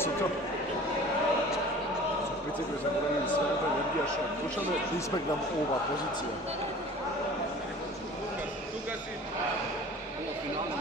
sutra. Sušprice koje se moraju sveta energijaša. Slušame, izbegnam ova pozicija. Tu ga si. Ovo finalno.